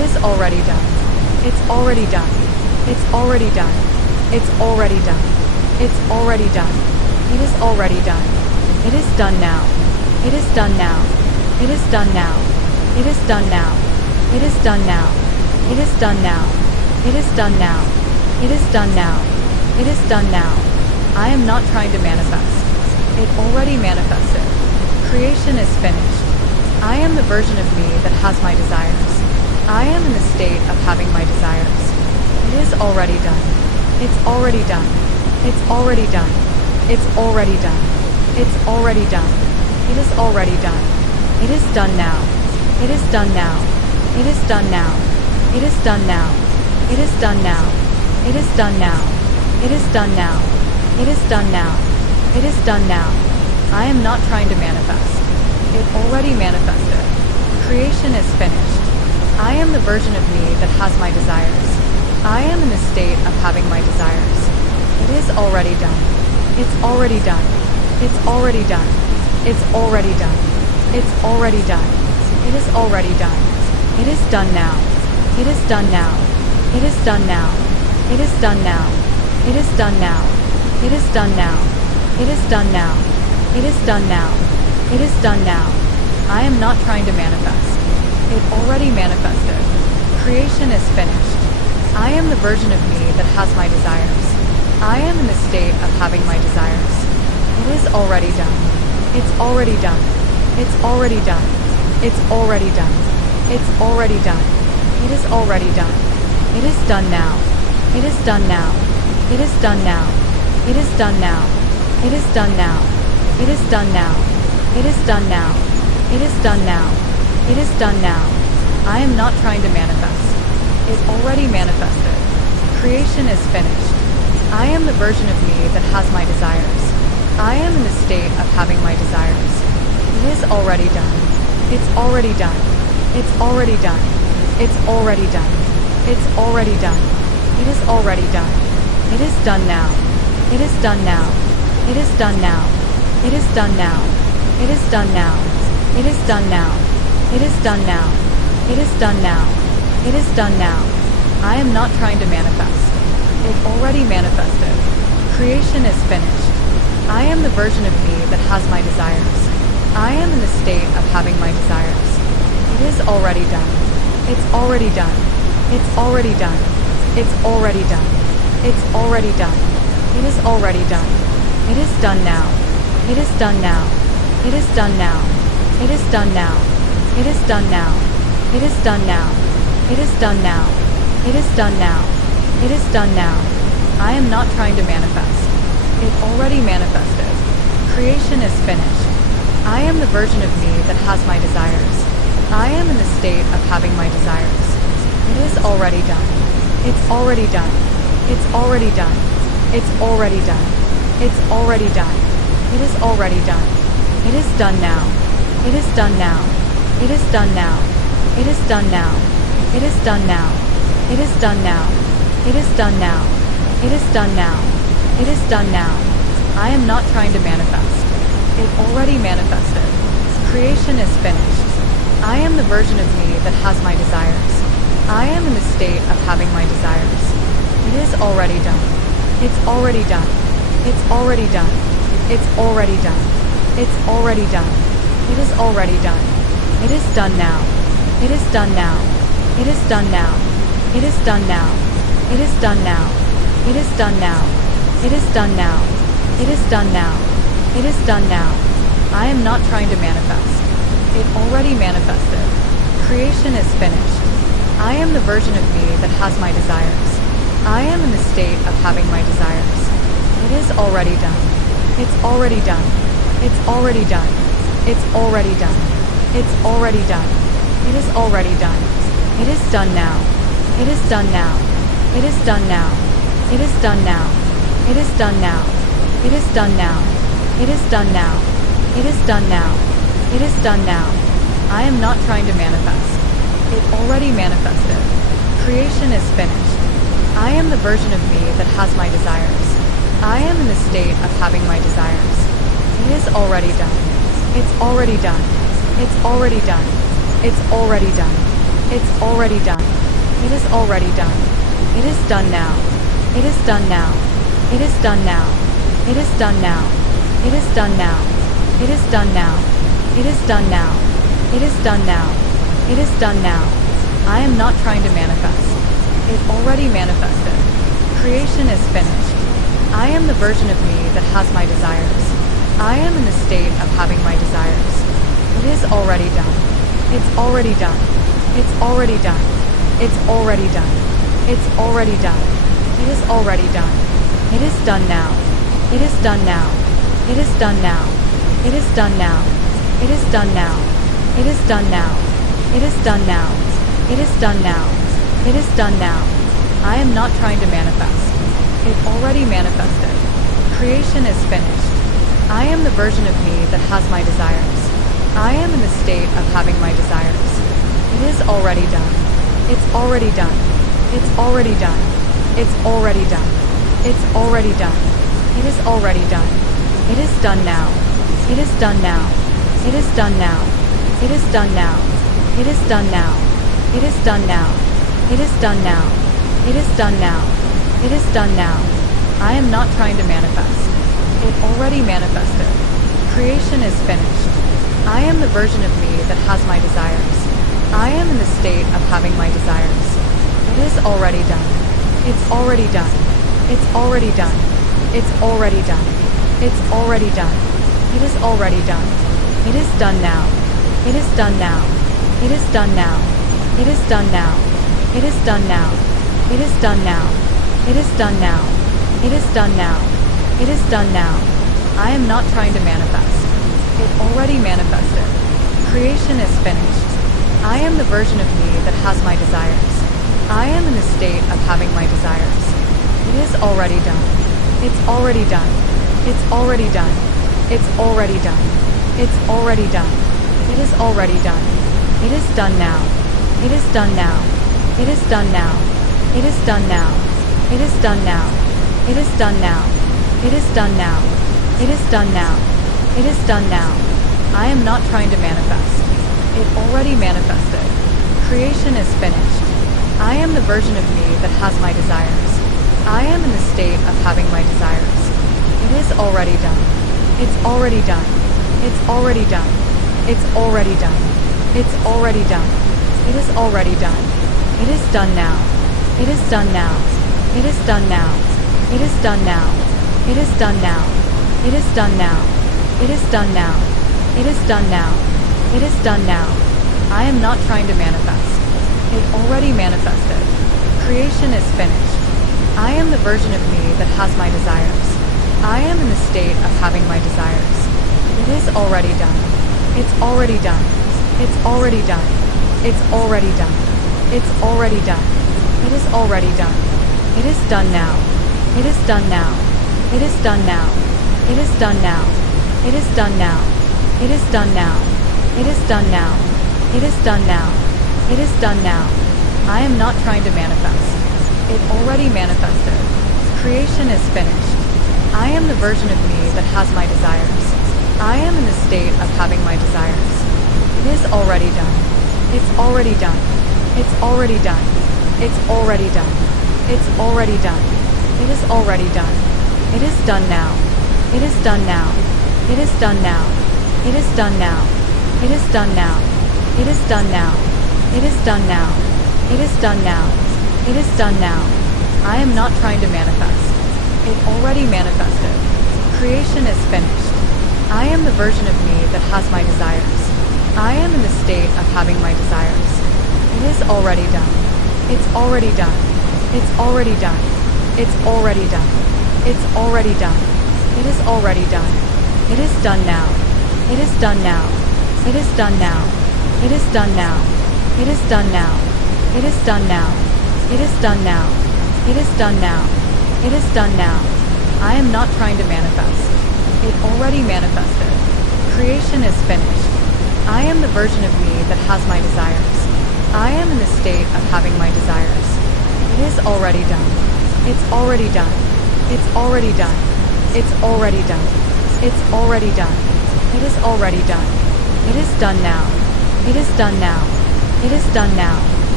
is already done. It's already done. It's already done. It's already done. It's already done. It is already done. It is done now. It is done now. It is done now. It is done now. It is done now. It is done now. It is done now. It is done now. It is done now. I am not trying to manifest. It already manifested. Creation is finished. I am the version of me that has my desires. I am in the state of having my desires. It is already done. It's already done. It's already done. It's already done. It's already done. It is already done. It is done now. It is done now. It is done now. It is done now. It is done now. It is done now. It is done now. It is done now. It is done now. I am not trying to manifest. It already manifested. Creation is finished. I am the version of me that has my desires. I am in the state of having my desires. It is already done. It's already done. It's already done. It's already done. It's already done. It is already done. It is done now. It is done now. It is done now. It is done now. It is done now. It is done now. It is done now. It is done now. It is done now. I am not trying to manifest. It already manifested. Creation is finished. I am the version of me that has my desires. I am in the state of having my desires. It is already done. It's already done. It's already done. It's already done. It's already done. It is already done. It is done now. It is done now. It is done now. It is done now. It is done now. It is done now. It is done now. It is done now. It is done now. I am not trying to manifest. It already manifested. Creation is finished. I am the version of me that has my desires. I am in the state of having my desires. It is already done. It's already done. It's already done. It's already done. It's already done. It is already done. It is done now. It is done now. It is done now. It is done now. It is done now. It is done now. It is done now. It is done now. It is done now. I am not trying to manifest. It already manifested. Creation is finished. I am the version of me that has my desires. I am in the state of having my desires. It is already done. It's already done. It's already done. It's already done. It's already done. It is already done. It is done now. It is done now. It is done now. It is done now. It is done now. It is done now. It is done now. It is done now. It is done now. I am not trying to manifest. It already manifested. Creation is finished. I am the version of me that has my desires. I am in the state of having my desires. It is already done. It's already done. It's already done. It's already done. It's already done. It is already done. It is done now. It is done now. It is done now. It is done now. It is done now. It is done now. It is done now. It is done now. It is done now. I am not trying to manifest. It already manifested. Creation is finished. I am the version of me that has my desires. I am in the state of having my desires. It is already done. It's already done. It's already done. It's already done. It's already done. It is already done. It is done now. It is done now. It is done now. It is done now. It is done now. It is done now. It is done now. It is done now. It is done now. I am not trying to manifest. It already manifested. Creation is finished. I am the version of me that has my desires. I am in the state of having my desires. It is already done. It's already done. It's already done. It's already done. It's already done. It is already done. It is done now. It is done now. It is done now. It is done now. It is done now. It is done now. It is done now. It is done now. It is done now. I am not trying to manifest. It already manifested. Creation is finished. I am the version of me that has my desires. I am in the state of having my desires. It is already done. It's already done. It's already done. It's already done. It's already done. It is already done. It is done now. It is done now. It is done now. It is done now. It is done now. It is done now. It is done now. It is done now. It is done now. I am not trying to manifest. It already manifested. Creation is finished. I am the version of me that has my desires. I am in the state of having my desires. It is already done. It's already done. It's already done. It's already done. It's already done. It is already done. It is done now. It is done now. It is done now. It is done now. It is done now. It is done now. It is done now. It is done now. It is done now. I am not trying to manifest. It already manifested. Creation is finished. I am the version of me that has my desires. I am in the state of having my desires. It is already done. It's already done. It's already done. It's already done. It's already done. It is already done. It is done now. It is done now. It is done now. It is done now. It is done now. It is done now. It is done now. It is done now. It is done now. I am not trying to manifest. It already manifested. Creation is finished. I am the version of me that has my desires. I am in the state of having my desires. It is already done. It's already done. It's already done. It's already done. It's already done. It is already done. It is done now. It is done now. It is done now. It is done now. It is done now. It is done now. It is done now. It is done now. It is done now. I am not trying to manifest. It already manifested. Creation is finished. I am the version of me that has my desires. I am in the state of having my desires. It is already done. It's already done. It's already done. It's already done. It's already done. It is already done. It is done now. It is done now. It is done now. It is done now. It is done now. It is done now. It is done now. It is done now. It is done now. I am not trying to manifest. It already manifested. Creation is finished. I am the version of me that has my desires. I am in the state of having my desires. It is already done. It's already done. It's already done. It's already done. It's already done. It is already done. It is done now. It is done now. It is done now. It is done now. It is done now. It is done now. It is done now. It is done now. It is done now. I am not trying to manifest. It already manifested. Creation is finished. I am the version of me that has my desires. I am in the state of having my desires. It is already done. It's already done. It's already done. It's already done. It's already done. It is already done. It is done now. It is done now. It is done now. It is done now. It is done now. It is done now. It is done now. It is done now. It is done now. I am not trying to manifest. It already manifested. Creation is finished. I am the version of me that has my desires. I am in the state of having my desires. It is already done. It's already done. It's already done. It's already done. It's already done. It is already done. It is done now. It is done now. It is done now. It is done now. It is done now. It is done now. It is done now. It is done now. It is done now. I am not trying to manifest. It already manifested. Creation is finished. I am the version of me that has my desires. I am in the state of having my desires. It is already done. It's already done. It's already done. It's already done. It's already done. It is already done. It is done now. It is done now. It is done now. It is done now. It is done now. It is done now. It is done now. It is done now. It is done now. I am not trying to manifest. It already manifested. Creation is finished. I am the version of me that has my desires. I am in the state of having my desires. It is already done. It's already done. It's already done. It's already done. It's already done. It is already done. It is done now. It is done now. It is done now.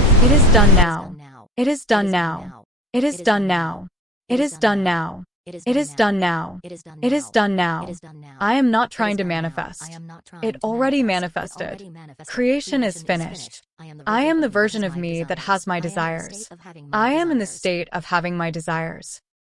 It is done now. It is done now. It is done now. It is done now. It is done now. It is done now. I am not trying to manifest. It already manifested. Creation is finished. I am the version of me that has my desires. I am in the state of having my desires.